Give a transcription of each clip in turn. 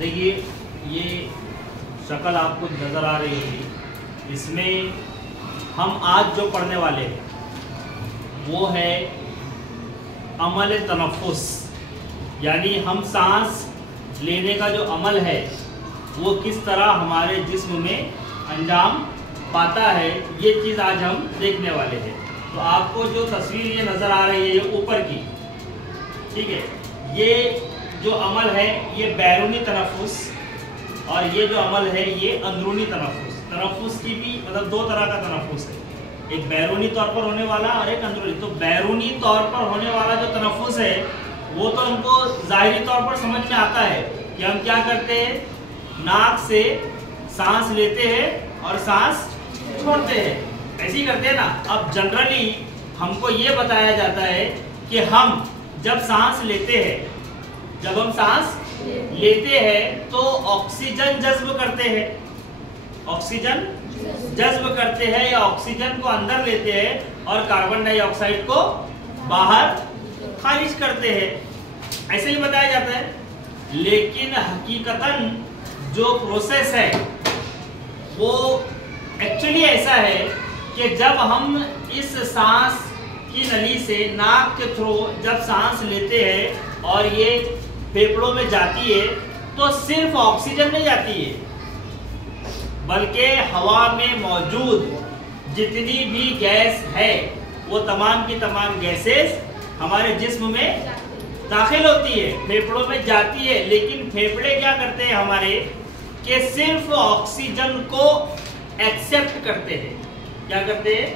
देखिए ये शक्ल आपको नज़र आ रही होगी। इसमें हम आज जो पढ़ने वाले हैं वो है अमल तनफ़ुस, यानी हम सांस लेने का जो अमल है वो किस तरह हमारे जिस्म में अंजाम पाता है, ये चीज़ आज हम देखने वाले हैं। तो आपको जो तस्वीर ये नज़र आ रही है ये ऊपर की, ठीक है, ये जो अमल है ये बैरूनी तनफ़ुस और ये जो अमल है ये अंदरूनी तनफ़ुस। तनफ़ुस की भी मतलब दो तरह का तनफ़ुस है, एक बैरूनी तौर पर होने वाला और एक अंदरूनी। तो बैरूनी तौर पर होने वाला जो तनफ़ुस है वो तो हमको ज़ाहिरी तौर पर समझ में आता है कि हम क्या करते हैं, नाक से सांस लेते हैं और सांस छोड़ते हैं, ऐसे ही करते हैं ना। अब जनरली हमको ये बताया जाता है कि हम जब सांस लेते हैं, जब हम सांस लेते हैं तो ऑक्सीजन जज्ब करते हैं, ऑक्सीजन जज्ब करते हैं या ऑक्सीजन को अंदर लेते हैं और कार्बन डाइऑक्साइड को बाहर खारिज करते हैं, ऐसे ही बताया जाता है। लेकिन हकीकतन जो प्रोसेस है वो एक्चुअली ऐसा है कि जब हम इस सांस की नली से नाक के थ्रू जब सांस लेते हैं और ये फेफड़ों में जाती है तो सिर्फ ऑक्सीजन नहीं जाती है, बल्कि हवा में मौजूद जितनी भी गैस है वो तमाम की तमाम गैसेस हमारे जिस्म में दाखिल होती है, फेफड़ों में जाती है। लेकिन फेफड़े क्या करते हैं हमारे कि सिर्फ ऑक्सीजन को एक्सेप्ट करते हैं। क्या करते हैं?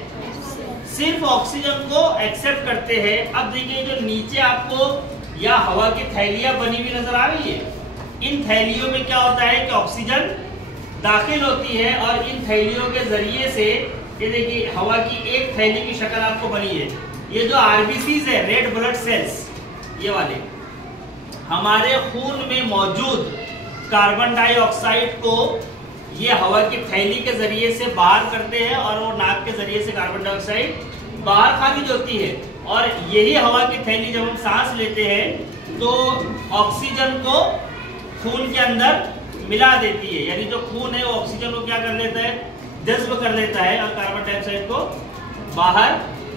सिर्फ ऑक्सीजन को एक्सेप्ट करते हैं। अब देखिए जो नीचे आपको या हवा की थैलियां बनी हुई नजर आ रही है, इन थैलियों में क्या होता है कि ऑक्सीजन दाखिल होती है और इन थैलियों के जरिए से ये देखिए हवा की एक थैली की शक्ल आपको बनी है। ये जो आरबीसीज है, रेड ब्लड सेल्स, ये वाले हमारे खून में मौजूद कार्बन डाइऑक्साइड को ये हवा की थैली के जरिए से बाहर करते हैं और वो नाक के जरिए से कार्बन डाइऑक्साइड बाहर खारिज होती है। और यही हवा की थैली जब हम सांस लेते हैं तो ऑक्सीजन को खून के अंदर मिला देती है, यानी जो खून है वो ऑक्सीजन को क्या कर लेता है, जज्ब कर लेता है और कार्बन डाइऑक्साइड को बाहर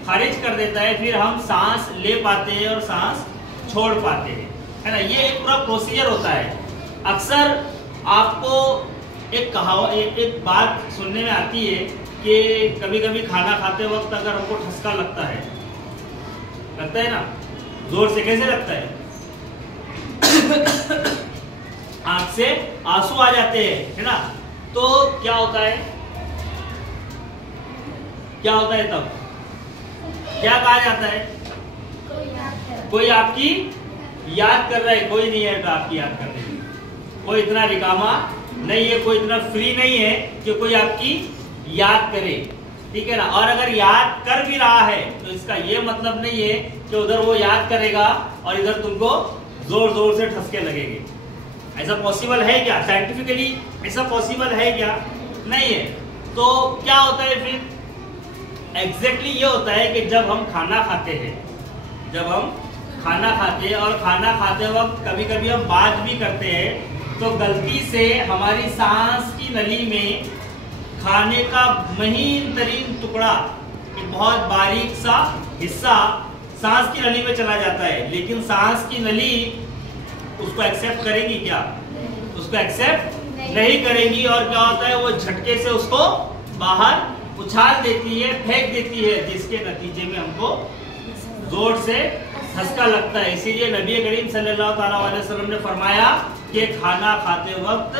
खारिज कर देता है। फिर हम सांस ले पाते हैं और सांस छोड़ पाते हैं, है ना। ये एक पूरा प्रोसीजर होता है। अक्सर आपको एक बात सुनने में आती है कि कभी कभी खाना खाते वक्त अगर हमको ठसका लगता है ना, जोर से, कैसे लगता है, आंख से आंसू आ जाते हैं, है ना। तो क्या होता है तब क्या कहा जाता है? कोई आपकी याद कर रहा है, कोई नहीं है तो आपकी याद कर रही है, कोई इतना रिकामा नहीं है, कोई इतना फ्री नहीं है कि कोई आपकी याद करे, ठीक है ना। और अगर याद कर भी रहा है तो इसका ये मतलब नहीं है कि उधर वो याद करेगा और इधर तुमको जोर जोर से ठसके लगेंगे। ऐसा पॉसिबल है क्या? साइंटिफिकली ऐसा पॉसिबल है क्या? नहीं है। तो क्या होता है फिर? एग्जैक्टली ये होता है कि जब हम खाना खाते हैं, और खाना खाते वक्त कभी कभी हम बात भी करते हैं तो गलती से हमारी सांस की नली में खाने का महीन तरीन टुकड़ा, एक बहुत बारीक सा हिस्सा सांस की नली में चला जाता है। लेकिन सांस की नली उसको एक्सेप्ट करेगी क्या? उसको एक्सेप्ट नहीं करेगी और क्या होता है, वो झटके से उसको बाहर उछाल देती है, फेंक देती है, जिसके नतीजे में हमको जोर से धक्का लगता है। इसीलिए नबी करीम सल्लल्लाहु अलैहि वसल्लम ने फरमाया कि खाना खाते वक्त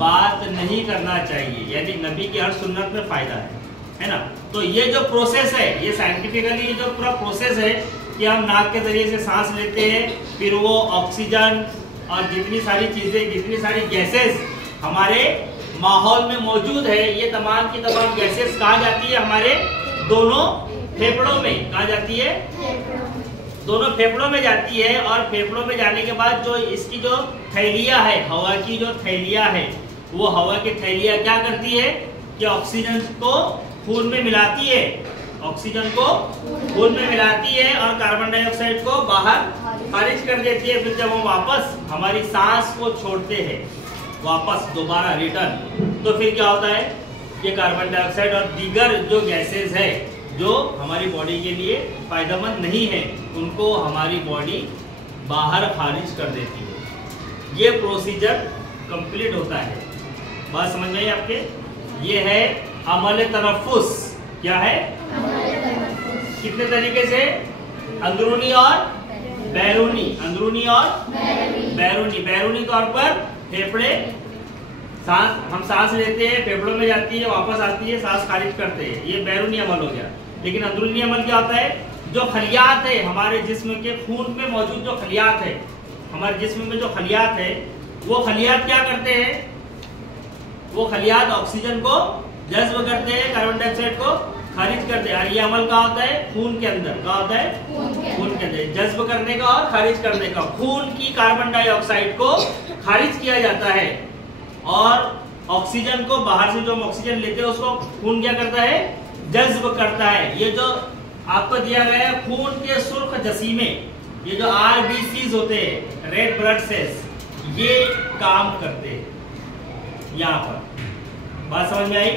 बात नहीं करना चाहिए, यानी नबी की हर सुन्नत में फायदा है ना। तो ये जो प्रोसेस है, ये साइंटिफिकली जो पूरा प्रोसेस है कि हम नाक के जरिए से सांस लेते हैं, फिर वो ऑक्सीजन और जितनी सारी चीजें, जितनी सारी गैसेस हमारे माहौल में मौजूद है, ये तमाम की तमाम गैसेस कहाँ जाती है? हमारे दोनों फेफड़ों में। कहाँ जाती है? दोनों फेफड़ों में जाती है। और फेफड़ों में जाने के बाद जो इसकी जो थैलियां है, हवा की जो थैलियां है, वो हवा की थैलियां क्या करती है कि ऑक्सीजन को खून में मिलाती है, और कार्बन डाइऑक्साइड को बाहर खारिज कर देती है। फिर जब हम वापस हमारी सांस को छोड़ते हैं, वापस दोबारा रिटर्न, तो फिर क्या होता है, ये कार्बन डाइऑक्साइड और दीगर जो गैसेस है जो हमारी बॉडी के लिए फायदेमंद नहीं है, उनको हमारी बॉडी बाहर खारिज कर देती है। ये प्रोसीजर कंप्लीट होता है। बात समझ में आई आपके? ये है अमल तनफ्फुस। क्या है? कितने तरीके से? अंदरूनी और बैरूनी। अंदरूनी और बैरूनी। बैरूनी तौर पर फेफड़े, सांस, हम सांस लेते हैं, फेफड़ों में जाती है, वापस आती है, सांस खारिज करते हैं, ये बैरूनी अमल हो गया। लेकिन अंदरूनी अमल क्या होता है? जो खलियात है हमारे जिस्म के, खून में मौजूद जो खलियात है, हमारे जिस्म में जो खलियात है, वो खलियात क्या करते हैं? वो खलियात ऑक्सीजन को जज्ब करते हैं, कार्बन डाइऑक्साइड को खारिज करते हैं। और ये अमल कहाँ होता है? खून के अंदर। कहाँ होता है? खून के अंदर। जज्ब करने का और खारिज करने का। खून की कार्बन डाइऑक्साइड को खारिज किया जाता है और ऑक्सीजन को, बाहर से जो हम ऑक्सीजन लेते हैं उसको खून क्या करता है? जज्ब करता है। ये जो आपको दिया गया है खून के सुर्ख जसीमे, ये जो RBCs होते हैं, रेड ब्लड सेल्स, ये काम करते हैं यहाँ पर। बात समझ में आई?